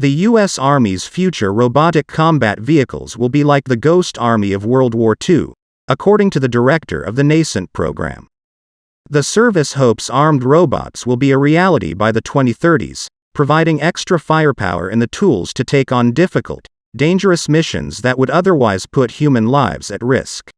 The U.S. Army's future robotic combat vehicles will be like the Ghost Army of World War II, according to the director of the Nascent program. The service hopes armed robots will be a reality by the 2030s, providing extra firepower and the tools to take on difficult, dangerous missions that would otherwise put human lives at risk.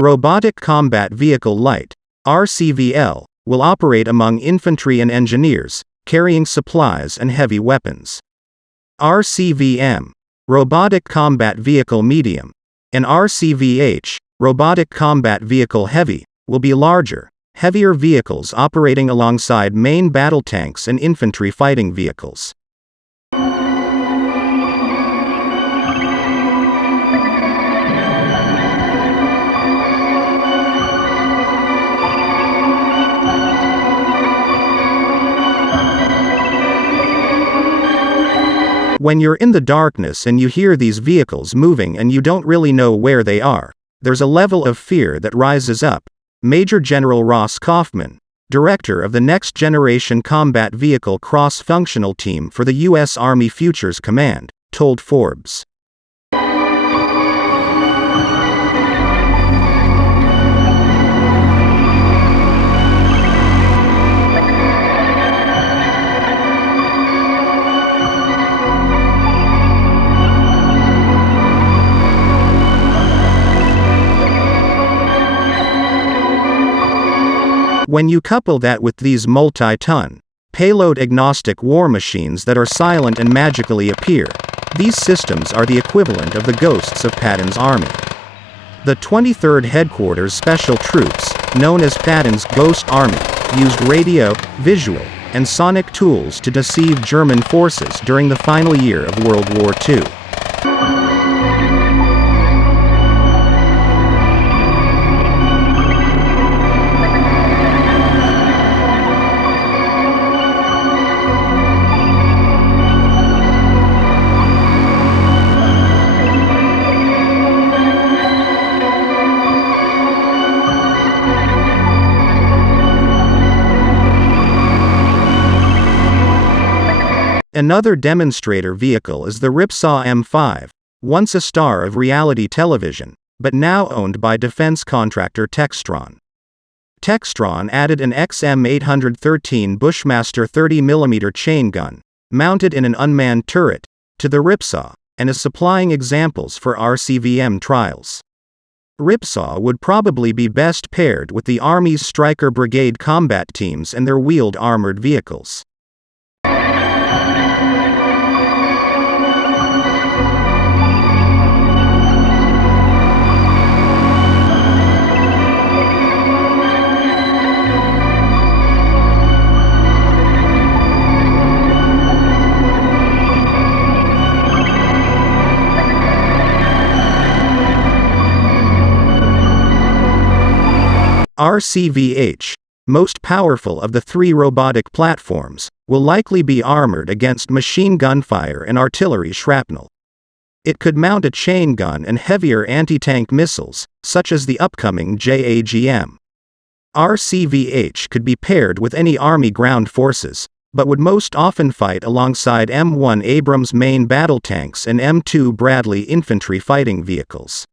Robotic Combat Vehicle Light, RCV-L, will operate among infantry and engineers, carrying supplies and heavy weapons. RCV-M, Robotic Combat Vehicle Medium, and RCV-H, Robotic Combat Vehicle Heavy, will be larger, heavier vehicles operating alongside main battle tanks and infantry fighting vehicles. When you're in the darkness and you hear these vehicles moving and you don't really know where they are, there's a level of fear that rises up, Major General Ross Kaufman, director of the Next Generation Combat Vehicle Cross-Functional Team for the U.S. Army Futures Command, told Forbes. When you couple that with these multi-ton, payload-agnostic war machines that are silent and magically appear, these systems are the equivalent of the ghosts of Patton's army. The 23rd Headquarters Special Troops, known as Patton's Ghost Army, used radio, visual, and sonic tools to deceive German forces during the final year of World War II. Another demonstrator vehicle is the Ripsaw M5, once a star of reality television, but now owned by defense contractor Textron. Textron added an XM813 Bushmaster 30mm chain gun, mounted in an unmanned turret, to the Ripsaw, and is supplying examples for RCV-M trials. Ripsaw would probably be best paired with the Army's Stryker Brigade combat teams and their wheeled armored vehicles. RCV-H, most powerful of the three robotic platforms, will likely be armored against machine gun fire and artillery shrapnel. It could mount a chain gun and heavier anti-tank missiles, such as the upcoming JAGM. RCV-H could be paired with any Army ground forces, but would most often fight alongside M1 Abrams main battle tanks and M2 Bradley infantry fighting vehicles.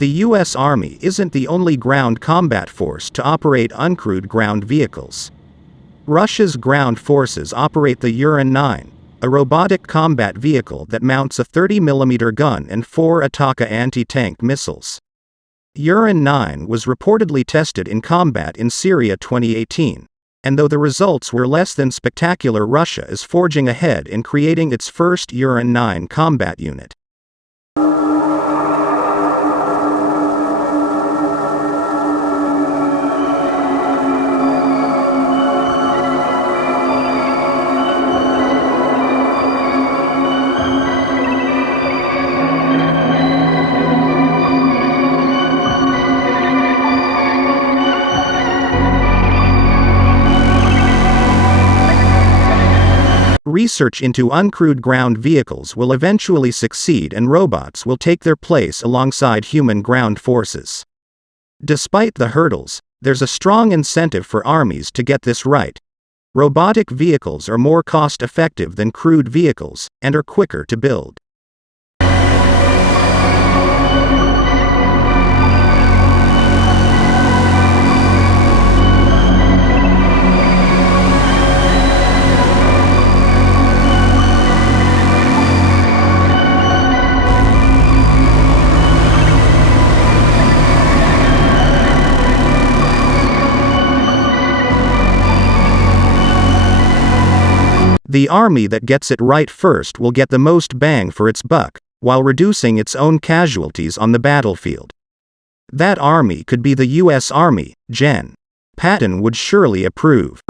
The U.S. Army isn't the only ground combat force to operate uncrewed ground vehicles. Russia's ground forces operate the Uran-9, a robotic combat vehicle that mounts a 30mm gun and 4 Ataka anti-tank missiles. Uran-9 was reportedly tested in combat in Syria 2018, And though the results were less than spectacular, Russia is forging ahead in creating its first Uran-9 combat unit. Research into uncrewed ground vehicles will eventually succeed, and robots will take their place alongside human ground forces. Despite the hurdles, there's a strong incentive for armies to get this right. Robotic vehicles are more cost-effective than crewed vehicles, and are quicker to build. The army that gets it right first will get the most bang for its buck, while reducing its own casualties on the battlefield. That army could be the U.S. Army. Gen. Patton would surely approve.